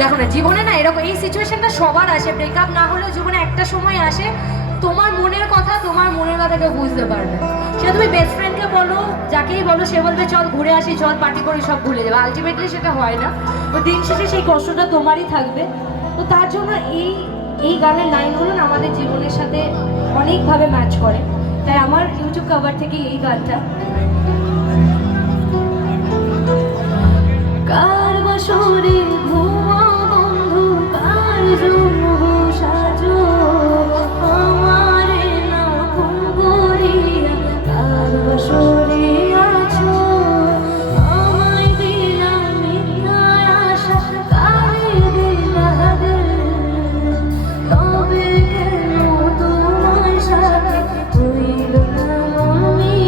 দেখো না, জীবনে না এরকম এই সিচুয়েশনটা সবার আসে, ব্রেকআপ না হলেও জীবনে একটা সময় আসে তোমার মনের কথা কেউ বুঝতে পারবে। সে তুমি বেস্ট ফ্রেন্ডকে বলো, যাকেই বলো, সে বলবে চল ঘুরে আসি, চল পার্টি করি, সব ভুলে যাবে। আলটিমেটলি সেটা হয় না। তো দিন শেষে সেই কষ্টটা তোমারই থাকবে। তো তার জন্য এই গানের লাইনগুলো না আমাদের জীবনের সাথে অনেকভাবে ম্যাচ করে। তাই আমার ইউটিউব কভার থেকে এই গানটা। কার বাসরে ঘুমা বন্ধু, কার জন্য সাজো আমারে না ঘুম করিয়া, কার বাসরে আছো আমায় দিলা মিথ্যা আশা, কারে দিলা তবে কেন তোমার সাথে হইল না মমি,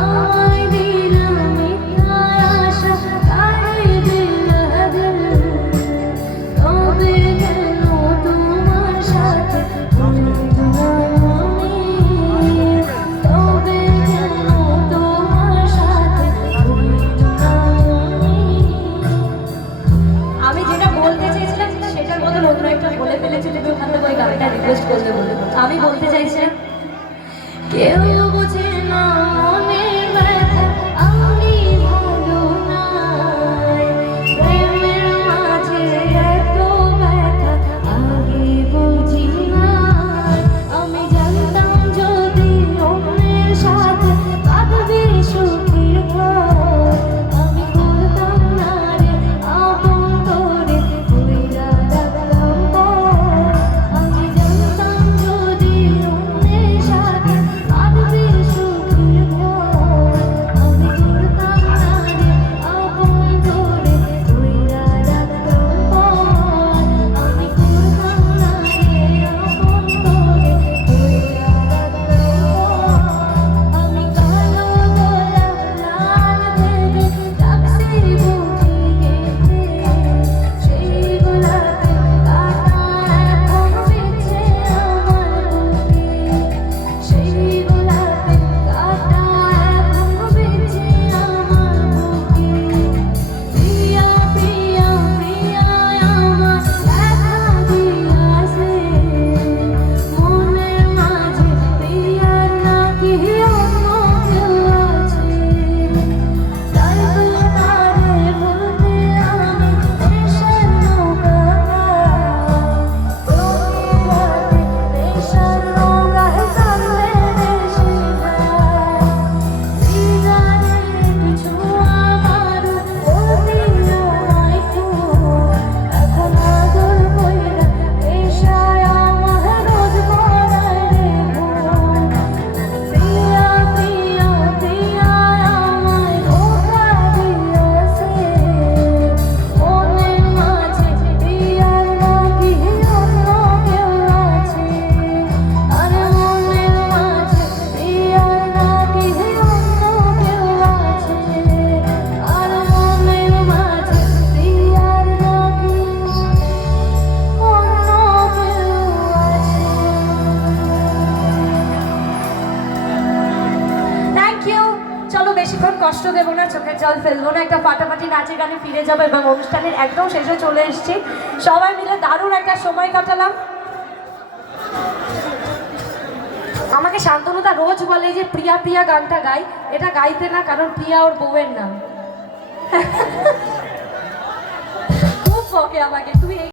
আমায় দিলা মিথ্যা আশা, কারে দিলা তবে কেন তোমার সাথে হইল না মমি, তবে কেন তোমার সাথে হইল না মমি। আমি যেটা বলতে চেয়েছিলাম সেটার বদল অন্য একটা বলে ফেলেছি, তুমি ওখান থেকে ওই গানটা রিকোয়েস্ট করতে বলে। আমি বলতে চাইছিলাম, কেউ বোঝে না মনের ব্যথা, আমি ভালো নাই, প্রেমের মাঝে এত ব্যথা আগে বুঝি নাই। আমি জানতাম যদি অন্যের সাথে কাঁদবে সুখের ঘর, আমি করতাম না রে আপন করে কইরা রাখলাম পর। আমি জানতাম যদি অন্যের সাথে কাঁদবে সুখের ঘর, আমি করতাম না রে আপন করে কইরা রাখলাম পর। আমি করতাম না রে আপন করে কইরা রাখলাম পর। আমি কালো গোলাপ লাল ভেবে রাখছি বুকে গেঁথে, সেই গোলাপে কাঁটা এখন বিছে আমার বুকে, সেই গোলাপে কাঁটা এখন বিছে আমার বুকে। প্রিয়া প্রিয়া প্রিয়া আমার দেখা দিয়াছে মনের মাঝে, প্রিয়ার নাকি অন্য কেউ আছে। তাই তো তারে বলতে আমি নেশার নৌকা, প্রতি রাতে নেশার নৌকায় চললে দেশে যায়। সিগারেট ছোঁয়া মারু অতিও নাইকো, এখন আদর কইরা নেশায় আমার রোজ পড়ায় রে ঘুম। প্রিয়া প্রিয়া প্রিয়া আমায় ধোঁকা দিয়াছে মনের মাঝে, প্রিয়ার নাকি অন্য কেউ আছে। আরে মনের মাঝে প্রিয়ার নাকি অন্য কেউ আছে, আর মনের মাঝে প্রিয়ার নাকি অন্য কেউ আছে। Thank you. চলো বেশিক্ষণ কষ্ট দেবো না, চোখের জল ফেলবো না, একটা ফাটাফাটি নাচে গানে ফিরে যাবো এবং অনুষ্ঠানের একদম শেষে চলে এসেছি। সবাই মিলে দারুণ একটা সময় কাটালাম। আমাকে শান্তনুদা রোজ বলে যে প্রিয়া প্রিয়া গানটা গাই, এটা গাইতে না, কারণ প্রিয়া ওর বউয়ের নাম। খুব বকে আমাকে, তুমি